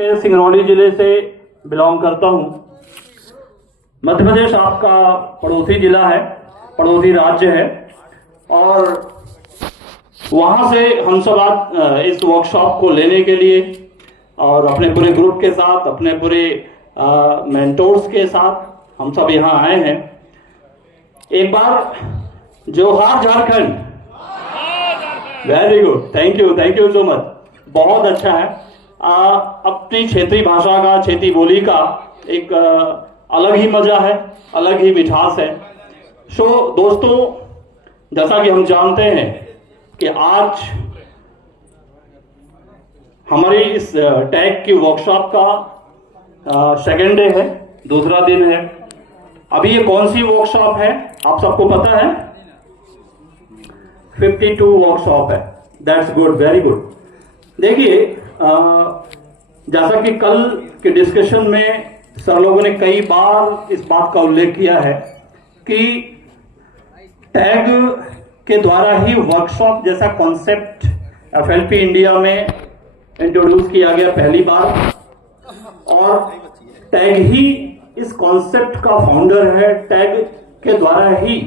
के सिंगरौली जिले से बिलोंग करता हूं। मध्य प्रदेश आपका पड़ोसी जिला है, पड़ोसी राज्य है, और वहां से हम सब आज इस वर्कशॉप को लेने के लिए और अपने पूरे ग्रुप के साथ, अपने पूरे मेंटोर्स के साथ हम सब यहाँ आए हैं। एक बार जोहार Jharkhand. Very good, thank you so much. बहुत अच्छा है। अपनी क्षेत्रीय भाषा का, क्षेत्रीय बोली का एक अलग ही मजा है, अलग ही मिठास है। सो दोस्तों, जैसा कि हम जानते हैं कि आज हमारी इस टैग की वर्कशॉप का सेकेंड डे है, दूसरा दिन है। अभी ये कौन सी वर्कशॉप है आप सबको पता है? 52 वर्कशॉप है। That's good, very good. देखिए, जैसा कि कल के डिस्कशन में सर लोगों ने कई बार इस बात का उल्लेख किया है कि टैग के द्वारा ही वर्कशॉप जैसा कॉन्सेप्ट एफएलपी इंडिया में इंट्रोड्यूस किया गया पहली बार, और टैग ही इस कॉन्सेप्ट का फाउंडर है। टैग के द्वारा ही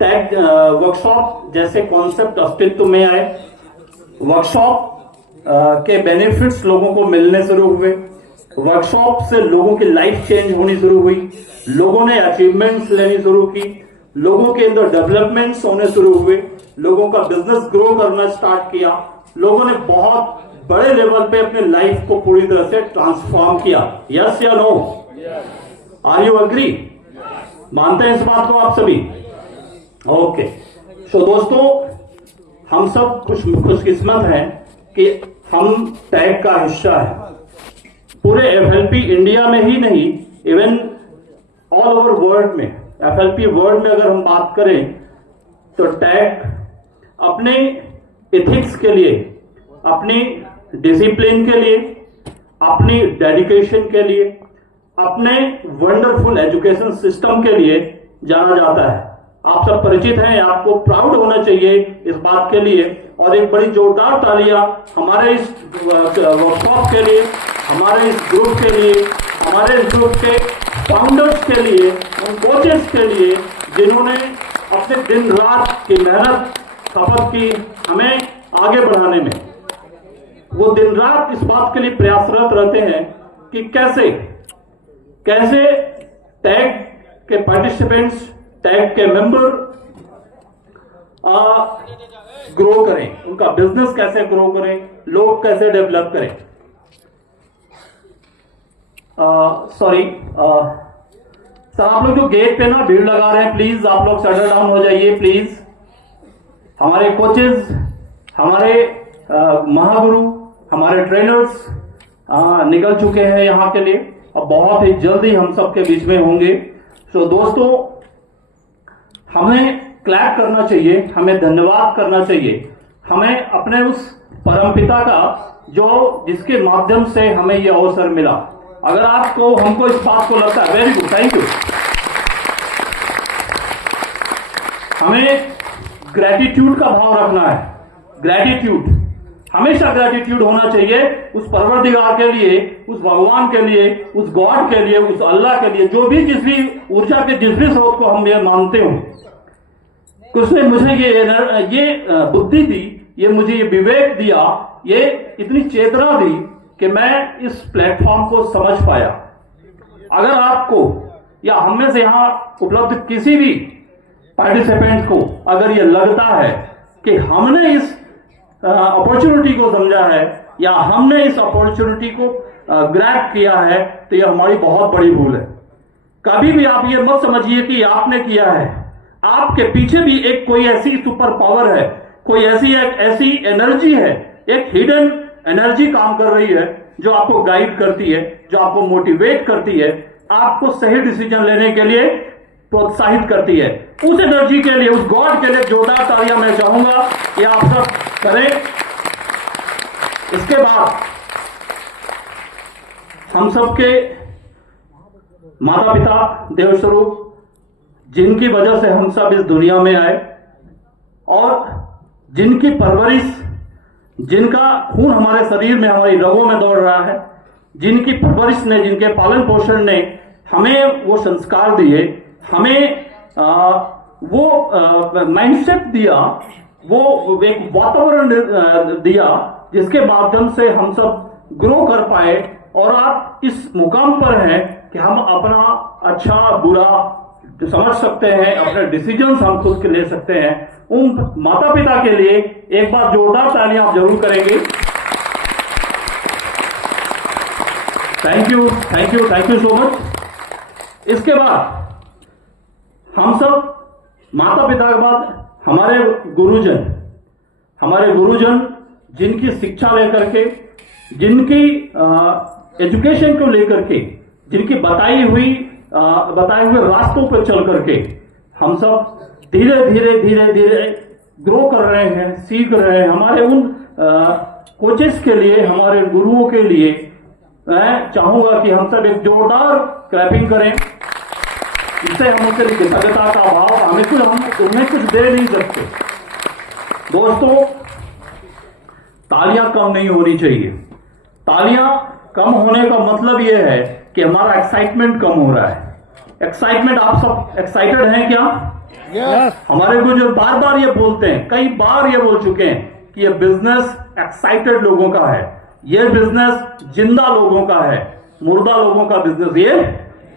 टैग वर्कशॉप जैसे कॉन्सेप्ट अस्तित्व में आए। वर्कशॉप के बेनिफिट्स लोगों को मिलने शुरू हुए। वर्कशॉप से लोगों की लाइफ चेंज होनी शुरू हुई। लोगों ने अचीवमेंट्स लेनी शुरू की। लोगों के अंदर डेवलपमेंट्स होने शुरू हुए। लोगों का बिजनेस ग्रो करना स्टार्ट किया। लोगों ने बहुत बड़े लेवल पे अपने लाइफ को पूरी तरह से ट्रांसफॉर्म किया। यस या नो? Are you agree? मानते हैं इस बात को आप सभी? ओके। सो दोस्तों, हम सब खुशकिस्मत हैं कि हम टैग का हिस्सा है। पूरे एफएलपी इंडिया में ही नहीं, इवन ऑल ओवर वर्ल्ड में, एफएलपी वर्ल्ड में अगर हम बात करें तो टैग अपने एथिक्स के लिए, अपनी डिसिप्लिन के लिए, अपनी डेडिकेशन के लिए, अपने वंडरफुल एजुकेशन सिस्टम के लिए जाना जाता है। आप सब परिचित हैं, आपको प्राउड होना चाहिए इस बात के लिए। और एक बड़ी जोरदार तालियां हमारे इस वर्कशॉप के लिए, हमारे इस ग्रुप के लिए, हमारे इस ग्रुप के फाउंडर्स के लिए, उन कोचेस के लिए जिन्होंने अपने दिन रात की मेहनत खपत की हमें आगे बढ़ाने में। वो दिन रात इस बात के लिए प्रयासरत रहते हैं कि कैसे टैग के पार्टिसिपेंट्स, टैग के मेंबर ग्रो करें, उनका बिजनेस कैसे ग्रो करें, लोग कैसे डेवलप करें। सॉरी सर, आप लोग जो गेट पे ना भीड़ लगा रहे हैं, प्लीज आप लोग सेटल डाउन हो जाइए प्लीज। हमारे कोचेस, हमारे महागुरु, हमारे ट्रेनर्स निकल चुके हैं यहाँ के लिए, और बहुत ही जल्दी हम सबके बीच में होंगे। तो दोस्तों, हमें क्लैप करना चाहिए, हमें धन्यवाद करना चाहिए, हमें अपने उस परमपिता का जो जिसके माध्यम से हमें यह अवसर मिला। अगर आपको, हमको इस बात को लगता है, वेरी गुड, थैंक यू। हमें ग्रेटिट्यूड का भाव रखना है। ग्रेटिट्यूड, हमेशा ग्रेटिट्यूड होना चाहिए उस परवरदिगार के लिए, उस भगवान के लिए, उस गॉड के लिए, उस अल्लाह के लिए, जो भी जिस भी ऊर्जा के जिस भी स्रोत को हम ये मानते हो। उसने मुझे ये बुद्धि दी, ये मुझे ये विवेक दिया, ये इतनी चेतना दी कि मैं इस प्लेटफॉर्म को समझ पाया। अगर आपको या हम में से यहां उपलब्ध किसी भी पार्टिसिपेंट को अगर ये लगता है कि हमने इस अपॉर्चुनिटी को समझा है या हमने इस अपॉर्चुनिटी को ग्रैब किया है, तो ये हमारी बहुत बड़ी भूल है। कभी भी आप ये मत समझिए कि आपने किया है। आपके पीछे भी एक कोई ऐसी सुपर पावर है, कोई ऐसी एनर्जी है, एक हिडन एनर्जी काम कर रही है जो आपको गाइड करती है, जो आपको मोटिवेट करती है, आपको सही डिसीजन लेने के लिए प्रोत्साहित करती है। उस एनर्जी के लिए, उस गॉड के लिए जोरदार तालियां मैं चाहूंगा कि आप सब करें। इसके बाद हम सबके माता पिता देवस्वरूप, जिनकी वजह से हम सब इस दुनिया में आए और जिनकी परवरिश, जिनका खून हमारे शरीर में, हमारी रगों में दौड़ रहा है, जिनकी परवरिश ने, जिनके पालन पोषण ने हमें वो संस्कार दिए, हमें वो माइंडसेट दिया, वो एक वातावरण दिया जिसके माध्यम से हम सब ग्रो कर पाए और आप इस मुकाम पर हैं कि हम अपना अच्छा बुरा समझ सकते हैं, अपने डिसीजंस हम खुद के ले सकते हैं। उन माता पिता के लिए एक बार जोरदार तालियां आप जरूर करेंगे। Thank you, thank you, thank you so much. इसके बाद हम सब माता पिता के बाद हमारे गुरुजन जिनकी शिक्षा लेकर के, जिनकी एजुकेशन को लेकर के, जिनकी बताए हुए रास्तों पर चल करके हम सब धीरे धीरे ग्रो कर रहे हैं, सीख रहे हैं। हमारे उन कोचेस के लिए, हमारे गुरुओं के लिए मैं चाहूंगा कि हम सब एक जोरदार क्लैपिंग करें। इससे हम उनके कृतज्ञता का भाव, हम उन्हें कुछ दे नहीं सकते। दोस्तों, तालियां कम नहीं होनी चाहिए। तालियां कम होने का मतलब यह है कि हमारा एक्साइटमेंट कम हो रहा है। एक्साइटमेंट, आप सब एक्साइटेड हैं क्या? Yes. हमारे को जो बार बार ये बोलते हैं, कई बार ये बोल चुके हैं कि ये बिजनेस एक्साइटेड लोगों का है, ये बिजनेस जिंदा लोगों का है, मुर्दा लोगों का बिजनेस ये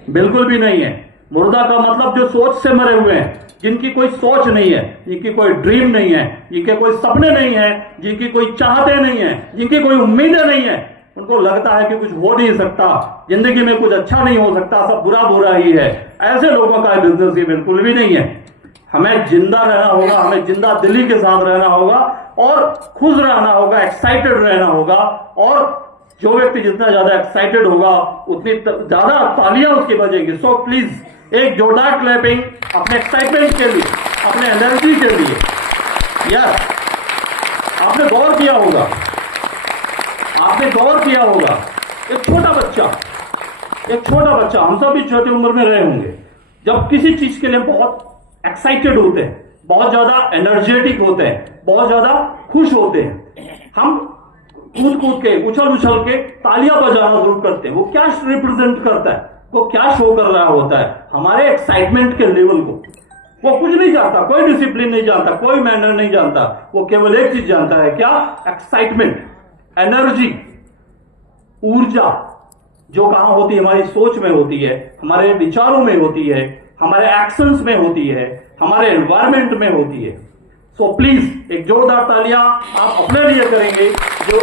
बिल्कुल भी नहीं है। मुर्दा का मतलब जो सोच से मरे हुए हैं, जिनकी कोई सोच नहीं है, जिनकी कोई ड्रीम नहीं है, जिनके कोई सपने नहीं है, जिनकी कोई चाहते नहीं है, जिनकी कोई उम्मीदें नहीं है। उनको लगता है कि कुछ हो नहीं सकता, जिंदगी में कुछ अच्छा नहीं हो सकता, सब बुरा बुरा ही है। ऐसे लोगों का बिजनेस ये बिल्कुल भी नहीं है। हमें जिंदा रहना होगा, हमें जिंदा दिली के साथ रहना होगा और खुश रहना होगा, एक्साइटेड रहना होगा। और जो व्यक्ति जितना ज्यादा एक्साइटेड होगा उतनी ज्यादा तालियां उसकी बजेंगी। सो प्लीज एक जोरदार क्लैपिंग अपने एक्साइटमेंट के लिए, अपने एनर्जी के लिए। यस, आपने गौर किया होगा, एक छोटा बच्चा, हम सब भी छोटी उम्र में रहे होंगे, जब किसी चीज के लिए बहुत एक्साइटेड होते हैं, बहुत ज्यादा एनर्जेटिक होते हैं, बहुत ज्यादा खुश होते हैं, हम कूद के उछल के तालियां बजाना शुरू करते हैं। वो क्या रिप्रेजेंट करता है, वो क्या शो कर रहा होता है? हमारे एक्साइटमेंट के लेवल को। वो कुछ नहीं जानता, कोई डिसिप्लिन नहीं जानता, कोई मैनर नहीं जानता, वो केवल एक चीज जानता है, क्या? एक्साइटमेंट, एनर्जी, ऊर्जा, जो कहां होती है? हमारी सोच में होती है, हमारे विचारों में होती है, हमारे एक्शंस में होती है, हमारे एनवायरमेंट में होती है। सो प्लीज एक जोरदार तालियां आप अपने लिए करेंगे, जो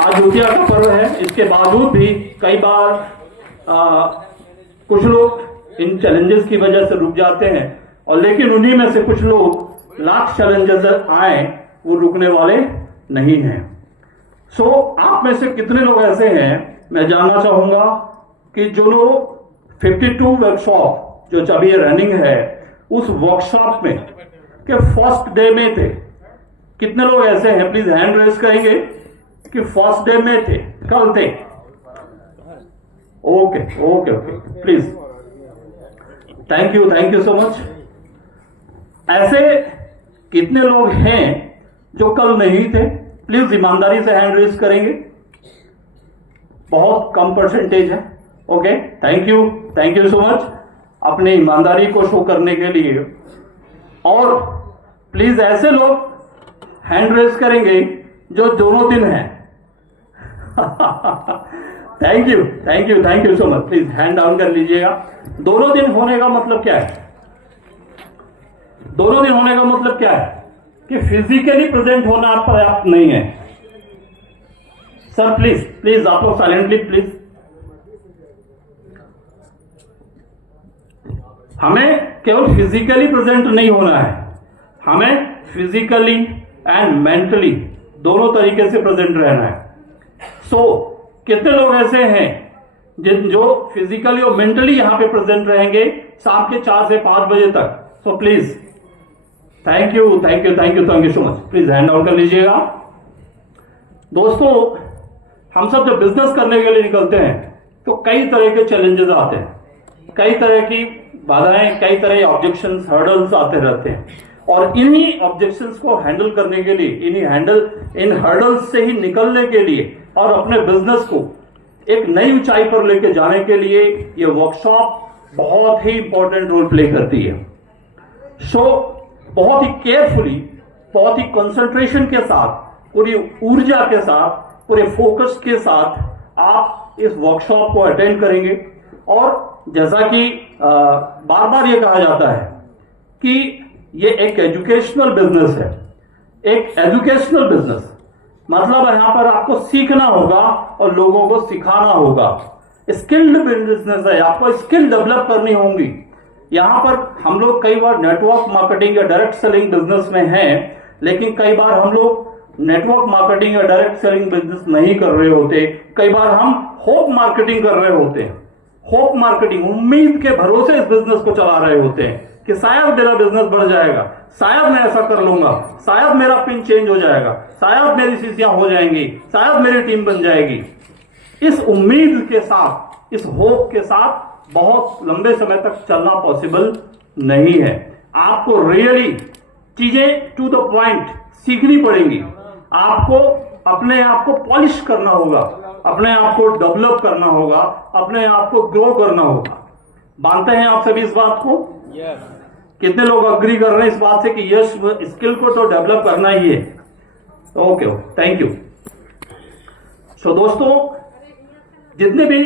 आज उटिया का पर्व है। इसके बावजूद भी कई बार कुछ लोग इन चैलेंजेस की वजह से रुक जाते हैं, और लेकिन उन्हीं में से कुछ लोग लाख चैलेंजेस आए वो रुकने वाले नहीं हैं। सो आप में से कितने लोग ऐसे हैं, मैं जानना चाहूंगा कि जो लोग 52 वर्कशॉप जो अभी रनिंग है, उस वर्कशॉप में के फर्स्ट डे में थे? कितने लोग ऐसे हैं, प्लीज हैंड रेज करेंगे कि फर्स्ट डे में थे, कल थे? Okay okay okay, please, thank you so much. ऐसे कितने लोग हैं जो कल नहीं थे? प्लीज ईमानदारी से हैंड रेज करेंगे। बहुत कम परसेंटेज है। Okay, thank you so much अपनी ईमानदारी को शो करने के लिए। और प्लीज ऐसे लोग हैंड रेज करेंगे जो दोनों दिन हैं। Thank you so much. Please hand down कर लीजिएगा। दोनों दिन होने का मतलब क्या है? दोनों दिन होने का मतलब क्या है? कि फिजिकली प्रेजेंट होना पर्याप्त नहीं है। सर प्लीज आप लोग साइलेंटली प्लीज। हमें केवल फिजिकली प्रेजेंट नहीं होना है, हमें फिजिकली एंड मेंटली दोनों तरीके से प्रेजेंट रहना है। सो कितने लोग ऐसे हैं जो फिजिकली और मेंटली यहां पे प्रेजेंट रहेंगे शाम के 4 से 5 बजे तक? So please, thank you so much. Please hand out कर लीजिएगा। दोस्तों, हम सब जब बिजनेस करने के लिए निकलते हैं तो कई तरह के चैलेंजेस आते हैं, कई तरह की बाधाएं, कई तरह के ऑब्जेक्शंस, हर्डल्स आते रहते हैं। और इन्हीं ऑब्जेक्शंस को हैंडल करने के लिए, इन हर्डल्स से ही निकलने के लिए और अपने बिजनेस को एक नई ऊंचाई पर लेके जाने के लिए ये वर्कशॉप बहुत ही इंपॉर्टेंट रोल प्ले करती है। सो बहुत ही केयरफुली, बहुत ही कंसंट्रेशन के साथ, पूरी ऊर्जा के साथ, पूरे फोकस के साथ आप इस वर्कशॉप को अटेंड करेंगे। और जैसा कि बार बार ये कहा जाता है कि ये एक एजुकेशनल बिजनेस है, एक एजुकेशनल बिजनेस, मतलब यहां पर आपको सीखना होगा और लोगों को सिखाना होगा। स्किल्ड बिजनेस है, आपको स्किल डेवलप करनी होंगी। यहां पर हम लोग कई बार नेटवर्क मार्केटिंग या डायरेक्ट सेलिंग बिजनेस में हैं, लेकिन कई बार हम लोग नेटवर्क मार्केटिंग या डायरेक्ट सेलिंग बिजनेस नहीं कर रहे होते। कई बार हम होप मार्केटिंग कर रहे होते हैं। होप मार्केटिंग, उम्मीद के भरोसे इस बिजनेस को चला रहे होते हैं कि शायद मेरा बिजनेस बढ़ जाएगा, शायद मैं ऐसा कर लूंगा, शायद मेरा पिन चेंज हो जाएगा, शायद मेरी शीशियां हो जाएंगी, शायद मेरी टीम बन जाएगी। इस उम्मीद के साथ, इस होप के साथ बहुत लंबे समय तक चलना पॉसिबल नहीं है। आपको रियली चीजें टू द पॉइंट सीखनी पड़ेंगी। आपको अपने आप को पॉलिश करना होगा, अपने आप को डेवलप करना होगा, अपने आप को ग्रो करना होगा। मानते हैं आप सभी इस बात को? कितने लोग अग्री कर रहे हैं इस बात से कि यस, स्किल को तो डेवलप करना ही है? Okay, thank you. सो दोस्तों, जितने भी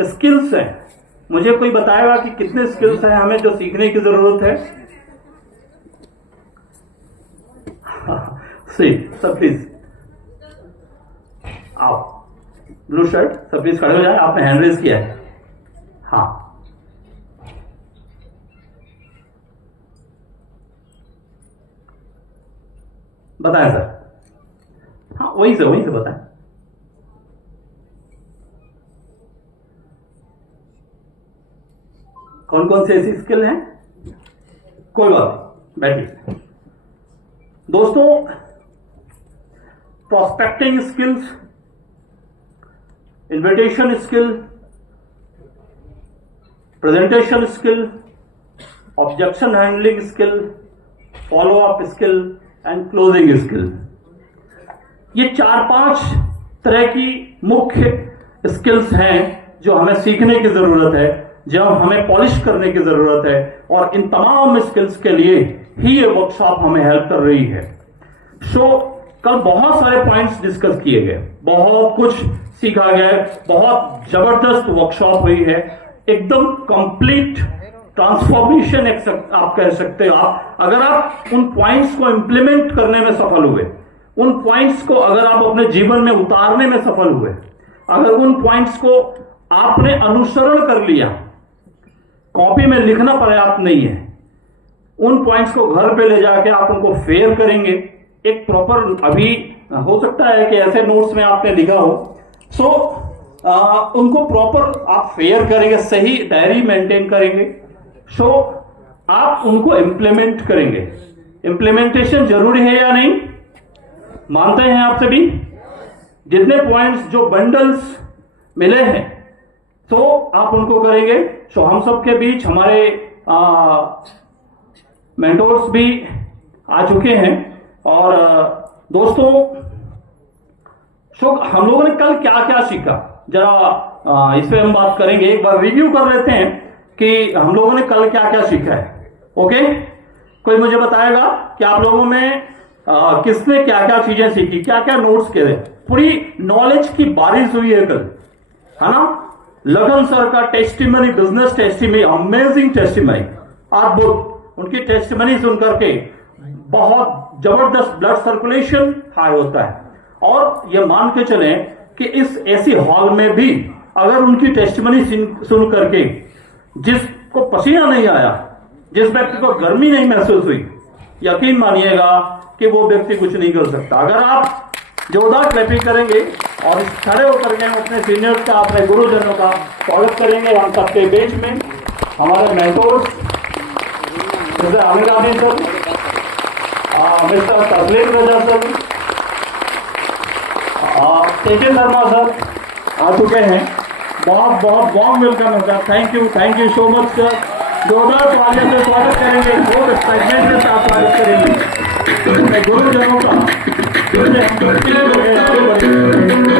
स्किल्स हैं, मुझे कोई बताएगा कि कितने स्किल्स हैं हमें जो सीखने की जरूरत है? सी सर प्लीज आओ, ब्लू शर्ट सर प्लीज खड़े हो जाए, आपने हैंड रेज किया है। हाँ, बताएं सर। हाँ, वहीं से बताएं। कौन कौन से ऐसी स्किल हैं? कोई बात नहीं, बैठिए। दोस्तों, prospecting skills, invitation skill, presentation skill, objection handling skill, follow up skill and closing skill, ये 4-5 तरह की मुख्य स्किल्स हैं जो हमें सीखने की जरूरत है, जो हमें पॉलिश करने की जरूरत है। और इन तमाम स्किल्स के लिए ही ये वर्कशॉप हमें हेल्प कर रही है। कल बहुत सारे पॉइंट्स डिस्कस किए गए, बहुत कुछ सीखा गया, बहुत जबरदस्त वर्कशॉप हुई है, एकदम कंप्लीट ट्रांसफॉर्मेशन आप कह सकते हो। अगर आप उन पॉइंट्स को इंप्लीमेंट करने में सफल हुए, उन पॉइंट्स को अगर आप अपने जीवन में उतारने में सफल हुए, अगर उन पॉइंट्स को आपने अनुसरण कर लिया, कॉपी में लिखना पर्याप्त नहीं है, उन पॉइंट्स को घर पे ले जाके आप उनको फेयर करेंगे। एक प्रॉपर, अभी हो सकता है कि ऐसे नोट्स में आपने लिखा हो, उनको प्रॉपर आप फेयर करेंगे, सही डायरी मेंटेन करेंगे। आप उनको इंप्लीमेंट करेंगे। इंप्लीमेंटेशन जरूरी है या नहीं? मानते हैं आप सभी? जितने पॉइंट्स, जो बंडल्स मिले हैं, तो आप उनको करेंगे। हम सबके बीच हमारे मेंटोर्स भी आ चुके हैं। और दोस्तों, हम लोगों ने कल क्या क्या सीखा, जरा इस पे हम बात करेंगे। एक बार रिव्यू कर लेते हैं कि हम लोगों ने कल क्या क्या सीखा है। ओके, कोई मुझे बताएगा कि आप लोगों में किसने क्या क्या चीजें सीखी, क्या क्या नोट्स किए? पूरी नॉलेज की बारिश हुई है कल, है ना? लगन सर का testimony, business testimony, amazing testimony, अद्भुत। उनकी टेस्टिमनी सुनकर के बहुत जबरदस्त ब्लड सर्कुलेशन हाई होता है। और ये मान के चलें कि इस ऐसी हॉल में भी अगर उनकी टेस्टिमनी सुन करके जिसको पसीना नहीं आया, जिस व्यक्ति को गर्मी नहीं महसूस हुई, यकीन मानिएगा कि वो व्यक्ति कुछ नहीं कर सकता। अगर आप जोरदार क्लैपिंग करेंगे और खड़े होकर के अपने सीनियर्स का, अपने गुरुजनों का स्वागत करेंगे हम सबके बीच में। हमारे मेंटोर्स जैसे आमिर आबिद सर, मिस्टर तस्लीम रजा सर, तेजन शर्मा सर आ चुके हैं। बहुत बहुत वार्म वेलकम है sir. Thank you so much sir. जोरदार तालियों से स्वागत करेंगे, बहुत एक्साइटमेंट के साथ स्वागत करेंगे मैं गुरुजनों का, जिससे हम प्रेरित होकर आगे बढ़ेंगे।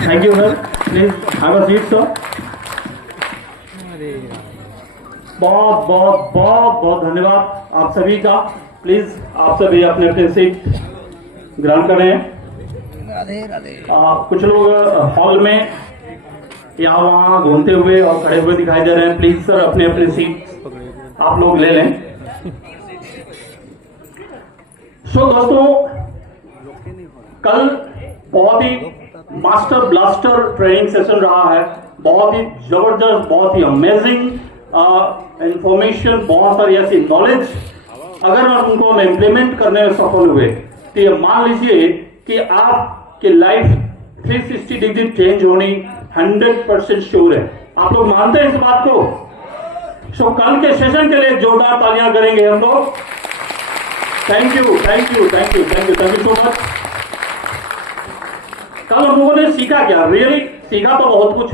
Thank you, sir. Please have a seat, sir. बहुत धन्यवाद आप सभी का। प्लीज आप सभी अपने अपने सीट ग्रहण करें। कुछ लोग हॉल में या वहाँ घूमते हुए और खड़े हुए दिखाई दे रहे हैं। प्लीज सर अपने अपने सीट आप लोग ले लें। दोस्तों, कल बहुत ही मास्टर ब्लास्टर ट्रेनिंग सेशन रहा है। बहुत ही जबरदस्त, बहुत ही अमेजिंग इंफॉर्मेशन, बहुत सारी ऐसी नॉलेज अगर उनको हम इम्प्लीमेंट करने में सफल हुए तो ये मान लीजिए कि आपकी लाइफ 360 डिग्री चेंज होनी 100% श्योर है। आप लोग मानते हैं इस बात को? कल के सेशन के लिए जोरदार तालियां करेंगे हम लोग। Thank you so much. कल हम लोगों ने सीखा क्या? रियली सीखा तो बहुत कुछ,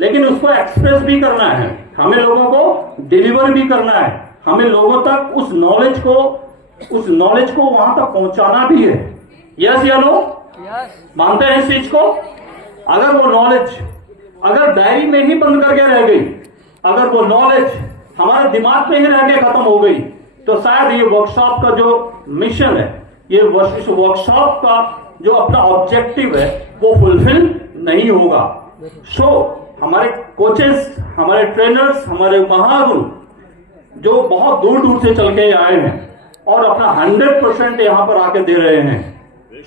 लेकिन उसको एक्सप्रेस भी करना है, हमें लोगों को डिलीवर भी करना है, हमें लोगों तक उस नॉलेज को वहां तक पहुंचाना भी है। यस या नो? मानते हैं इस चीज को? अगर वो नॉलेज अगर डायरी में ही बंद करके रह गई, अगर वो नॉलेज हमारे दिमाग में ही रह के खत्म हो गई, तो शायद ये वर्कशॉप का जो मिशन है, ये वर्कशॉप का जो अपना ऑब्जेक्टिव है, वो फुलफिल नहीं होगा। हमारे कोचेस, हमारे ट्रेनर्स, हमारे महागुरु जो बहुत दूर दूर से चल के आए हैं और अपना 100% यहां पर आके दे रहे हैं,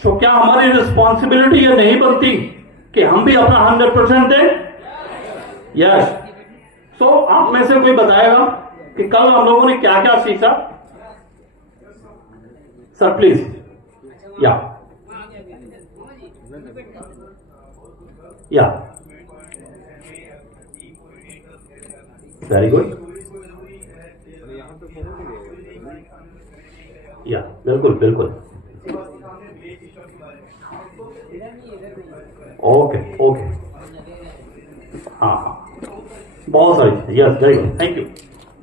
क्या हमारी रिस्पॉन्सिबिलिटी ये नहीं बनती कि हम भी अपना 100% दें? यस। आप में से कोई बताएगा कि कल हम लोगों ने क्या क्या सीखा? Sir please. या वेरी गुड। या बिल्कुल। ओके हाँ, बहुत सारी चीजें। Yes, very good, thank you.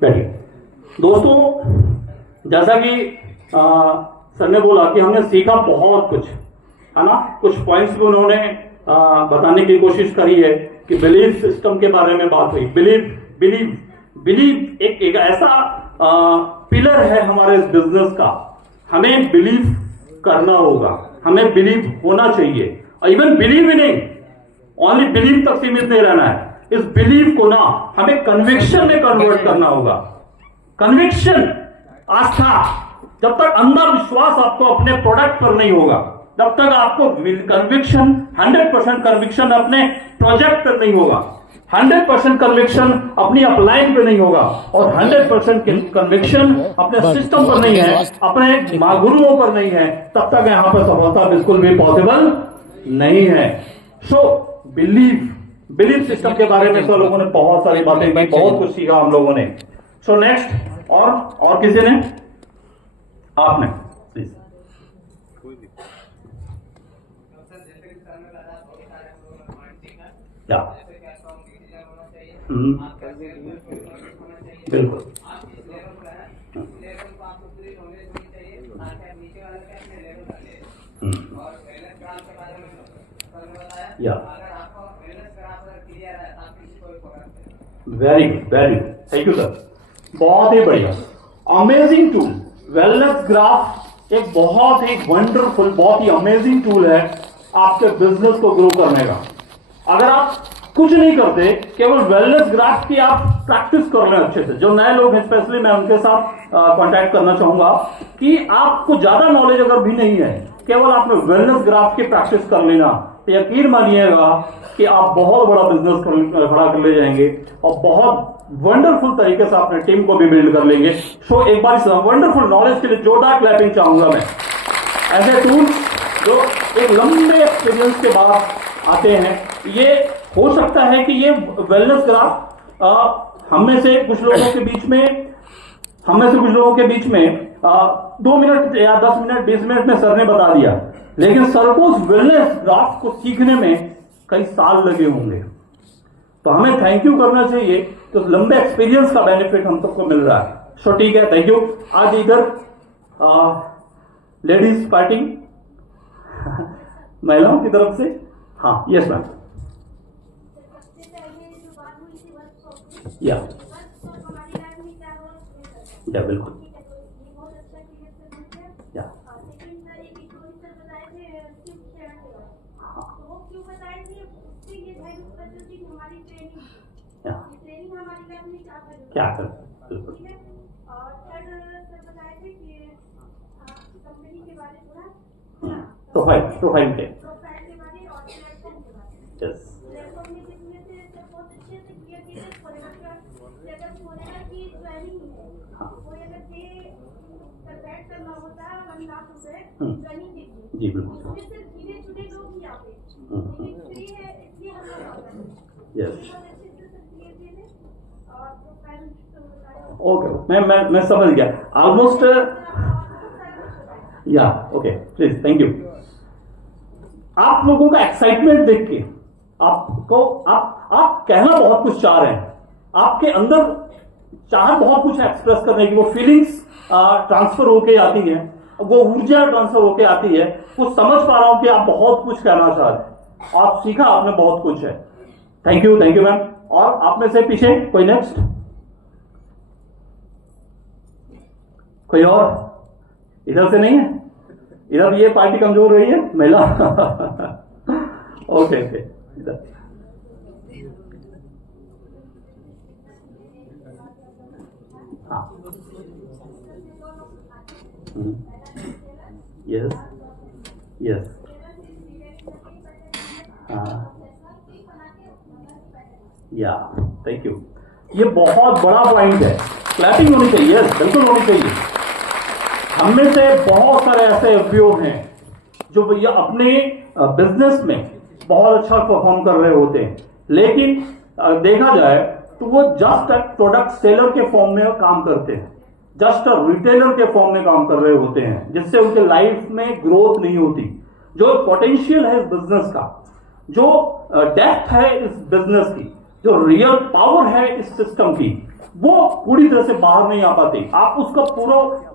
बैठिए। दोस्तों, जैसा कि सर ने बोला कि हमने सीखा बहुत कुछ, है ना। कुछ पॉइंट्स भी उन्होंने बताने की कोशिश करी है कि बिलीफ सिस्टम के बारे में बात हुई। बिलीव एक ऐसा पिलर है हमारे इस बिजनेस का। हमें बिलीव करना होगा, हमें बिलीव होना चाहिए। और इवन बिलीव ही नहीं, ओनली बिलीव तक सीमित नहीं रहना है। इस बिलीव को ना हमें कन्विक्शन में कन्वर्ट करना होगा। कन्विक्शन, आस्था। जब तक अंधा विश्वास आपको अपने प्रोडक्ट पर नहीं होगा, तब तक आपको कन्विक्शन, 100% कन्विक्शन अपने प्रोजेक्ट पर नहीं होगा, 100% कन्विक्शन अपनी अपलाइन पे नहीं होगा, और 100% कन्विक्शन अपने सिस्टम पर नहीं है, अपने गुरुओं पर नहीं है, तब तक यहां पर सफलता बिल्कुल भी पॉसिबल नहीं है। बिलीव सिस्टम के बारे में तो लोगों ने बहुत सारी बातें की, बहुत कुछ सीखा हम लोगों ने। नेक्स्ट, और किसी ने? आपने प्लीज। या बिल्कुल। या very good, thank you sir. बहुत ही बढ़िया, अमेजिंग टूल। वेलनेस ग्राफ एक बहुत ही वंडरफुल, बहुत ही अमेजिंग टूल है आपके बिजनेस को ग्रो करने का। अगर आप कुछ नहीं करते, केवल वेलनेस ग्राफ की आप प्रैक्टिस कर लें अच्छे से, जो नए लोग हैं स्पेशली मैं उनके साथ कांटेक्ट करना चाहूंगा कि आपको ज्यादा नॉलेज अगर भी नहीं है, केवल आपने वेलनेस ग्राफ की प्रैक्टिस कर लेना, तो यकीन मानिएगा कि आप बहुत बड़ा बिजनेस खड़ा कर ले जाएंगे और बहुत वंडरफुल तरीके से अपने टीम को भी बिल्ड कर लेंगे। सो एक बार इस वंडरफुल नॉलेज के लिए जोरदार क्लैपिंग चाहूंगा मैं। ऐसे टूल्स जो एक लंबे एक्सपीरियंस के बाद आते हैं, ये हो सकता है कि ये वेलनेस ग्राफ हम में से कुछ लोगों के बीच में 2 मिनट या 10 मिनट 20 मिनट में सर ने बता दिया, लेकिन सर को उस वेलनेस ग्राफ को सीखने में कई साल लगे होंगे। तो हमें थैंक यू करना चाहिए, तो लंबे एक्सपीरियंस का बेनिफिट हम सबको मिल रहा है। सो ठीक है, थैंक यू। आज इधर लेडीज पार्टी महिलाओं की तरफ से, हाँ यस मैम, या बिल्कुल, या क्या कर, बिल्कुल। प्रोफाइल के, यस, जी बिल्कुल, यस, ओके, मैं समझ गया ऑलमोस्ट, या ओके, प्लीज, थैंक यू। आप लोगों का एक्साइटमेंट देख के आपको आप कहना बहुत कुछ चाह रहे हैं, आपके अंदर चाह बहुत कुछ एक्सप्रेस करने की, वो फीलिंग्स ट्रांसफर होके आती है, वो ऊर्जा ट्रांसफर होके आती है, वो समझ पा रहा हूं कि आप बहुत कुछ कहना चाह रहे हैं, आप सीखा आपने बहुत कुछ है। Thank you ma'am. और आप में से पीछे कोई नेक्स्ट, कोई और? इधर से नहीं है, इधर ये पार्टी कमजोर रही है महिला ओके ओके, इधर यस यस, हाँ या, थैंक यू। ये बहुत बड़ा पॉइंट है, क्लैपिंग होनी चाहिए, यस बिल्कुल होनी चाहिए। हम में से बहुत सारे ऐसे उपयोग हैं जो भैया अपने बिजनेस में बहुत अच्छा परफॉर्म कर रहे होते हैं, लेकिन देखा जाए तो वो जस्ट एक प्रोडक्ट सेलर के फॉर्म में काम करते हैं, जस्ट अ रिटेलर के फॉर्म में काम कर रहे होते हैं, जिससे उनके लाइफ में ग्रोथ नहीं होती। जो पोटेंशियल है इस बिजनेस का, जो डेप्थ है इस बिजनेस की, जो रियल पावर है इस सिस्टम की, वो पूरी तरह से बाहर नहीं आ पाती। आप उसका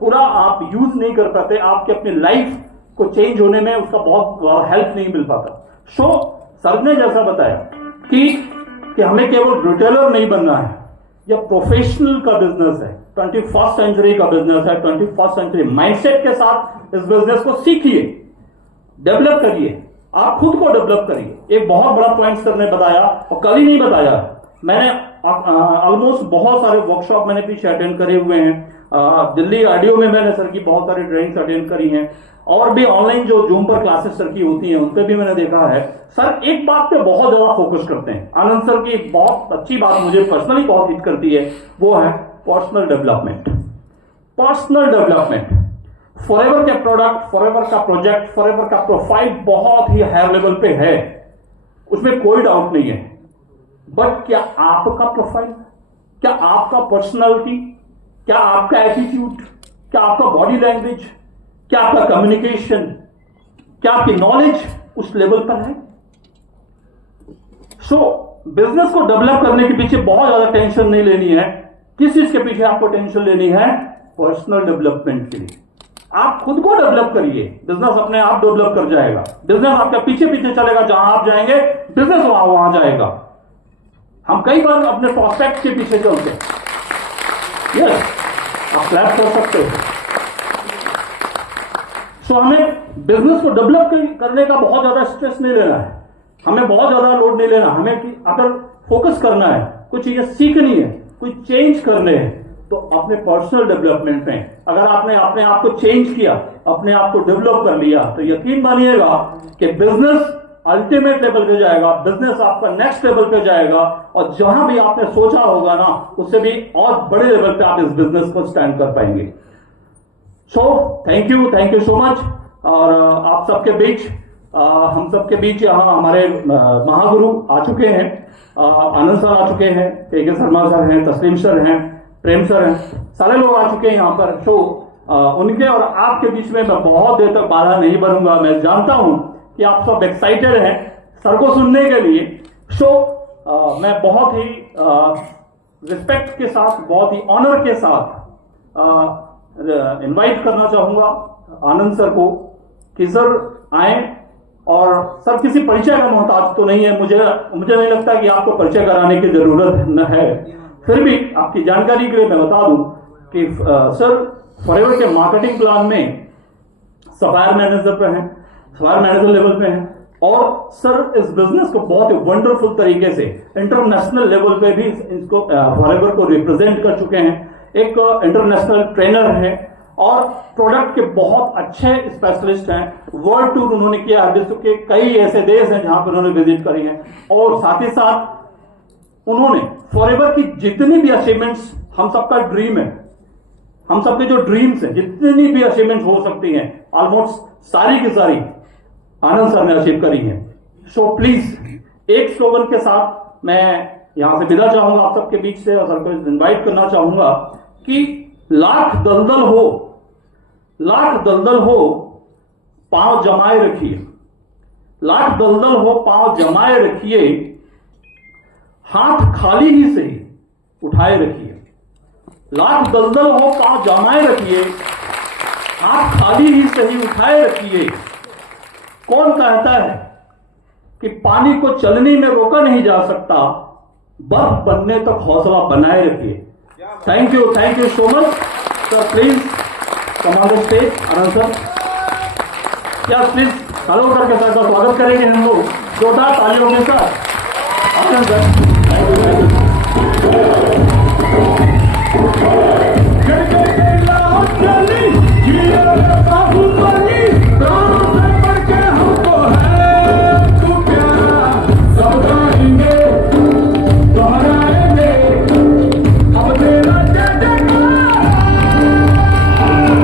पूरा आप यूज नहीं कर पाते, आपके अपने लाइफ को चेंज होने में उसका बहुत हेल्प नहीं मिल पाता। सो सर ने जैसा बताया कि हमें केवल रिटेलर नहीं बनना है, यह प्रोफेशनल का बिजनेस है, 21st सेंचुरी का बिजनेस है। 21st सेंचुरी माइंडसेट के साथ इस बिजनेस को सीखिए, डेवलप करिए, आप खुद को डेवलप करिए। एक बहुत बड़ा पॉइंट सर ने बताया और कल ही नहीं बताया, मैंने ऑलमोस्ट बहुत सारे वर्कशॉप मैंने पीछे अटेंड करे हुए हैं। दिल्ली ऑडियो में मैंने सर की बहुत सारी ट्रेनिंग्स अटेंड करी हैं, और भी ऑनलाइन जो जूम पर क्लासेस सर की होती हैं उन पे भी मैंने देखा है। सर एक बात पे बहुत ज्यादा फोकस करते हैं। आनंद सर की एक बहुत अच्छी बात मुझे पर्सनली बहुत हिट करती है, वो है personal development. Personal development, forever के प्रोडक्ट, फॉरएवर का प्रोजेक्ट, फॉरएवर का प्रोफाइल बहुत ही हाई लेवल पे है, उसमें कोई डाउट नहीं है। बट क्या आपका प्रोफाइल, क्या आपका पर्सनालिटी, क्या आपका एटीट्यूड, क्या आपका बॉडी लैंग्वेज, क्या आपका कम्युनिकेशन, क्या आपकी नॉलेज उस लेवल पर है? सो बिजनेस को डेवलप करने के पीछे बहुत ज्यादा टेंशन नहीं लेनी है। किस चीज के पीछे आपको टेंशन लेनी है? पर्सनल डेवलपमेंट के लिए। आप खुद को डेवलप करिए, बिजनेस अपने आप डेवलप कर जाएगा। बिजनेस आपके पीछे पीछे चलेगा, जहां आप जाएंगे बिजनेस वहां जाएगा। हम कई बार अपने प्रोस्पेक्ट के पीछे चलते हैं, यस, आप क्लैप कर सकते हो। सो हमें बिजनेस को डेवलप करने का बहुत ज्यादा स्ट्रेस नहीं लेना है, हमें बहुत ज्यादा लोड नहीं लेना। हमें अगर फोकस करना है, कुछ चीजें सीखनी है, कुछ चेंज करने हैं, तो अपने पर्सनल डेवलपमेंट में अगर आपने अपने आप को चेंज किया, अपने आप को डेवलप कर लिया, तो यकीन मानिएगा कि बिजनेस अल्टीमेट लेवल पे जाएगा, बिजनेस आपका नेक्स्ट लेवल पे जाएगा, और जहां भी आपने सोचा होगा ना, उससे भी और बड़े लेवल पे आप इस बिजनेस को स्टैंड कर पाएंगे। So thank you so much. और आप सबके बीच, हम सबके बीच यहाँ हमारे महागुरु आ चुके हैं, आनंद सर आ चुके हैं, के शर्मा सर हैं, तस्लीम सर हैं, प्रेम सर हैं, सारे लोग आ चुके हैं यहाँ पर। सो उनके और आपके बीच में मैं बहुत देर तक बाधा नहीं बनूंगा। मैं जानता हूं कि आप सब एक्साइटेड हैं सर को सुनने के लिए। सो मैं बहुत ही रिस्पेक्ट के साथ, बहुत ही ऑनर के साथ इनवाइट करना चाहूंगा आनंद सर को कि सर आए। और सर किसी परिचय का मोहताज तो नहीं है, मुझे नहीं लगता कि आपको परिचय कराने की जरूरत न है। फिर भी आपकी जानकारी के लिए मैं बता दूं कि सर फॉरएवर के मार्केटिंग प्लान में सप्लायर मैनेजर पे हैं, सप्लायर मैनेजर लेवल पे हैं, और सर इस बिजनेस को बहुत ही वंडरफुल तरीके से इंटरनेशनल लेवल पे भी इसको फॉरएवर को रिप्रेजेंट कर चुके हैं। एक इंटरनेशनल ट्रेनर है और प्रोडक्ट के बहुत अच्छे स्पेशलिस्ट हैं। वर्ल्ड टूर उन्होंने किया है, विश्व के कई ऐसे देश हैं जहां पर उन्होंने विजिट करी है। और साथ ही साथ उन्होंने फॉरएवर की जितनी भी अचीवमेंट्स, हम सबका ड्रीम है, हम सबके जो ड्रीम्स हैं, जितनी भी अचीवमेंट्स हो सकती हैं, ऑलमोस्ट सारी की सारी आनंद सर ने अचीव करी है। सो प्लीज एक स्लोगन के साथ मैं यहां से विदा चाहूंगा आप सबके बीच से, और सर को इन्वाइट करना चाहूंगा कि लाख दलदल हो पांव जमाए रखिए, लाख दलदल हो पांव जमाए रखिए, हाथ खाली ही सही उठाए रखिए। लाख दलदल हो पांव जमाए रखिए, हाथ खाली ही सही उठाए रखिए। कौन कहता है कि पानी को चलने में रोका नहीं जा सकता, बर्फ बनने तक हौसला बनाए रखिए। Thank you so much sir. Please come on the stage Anand sir. क्या प्लीज हेलो करके सर का स्वागत करेंगे हम लोग जोरदार तालियों के साथ। आनंद सर, थैंक यू।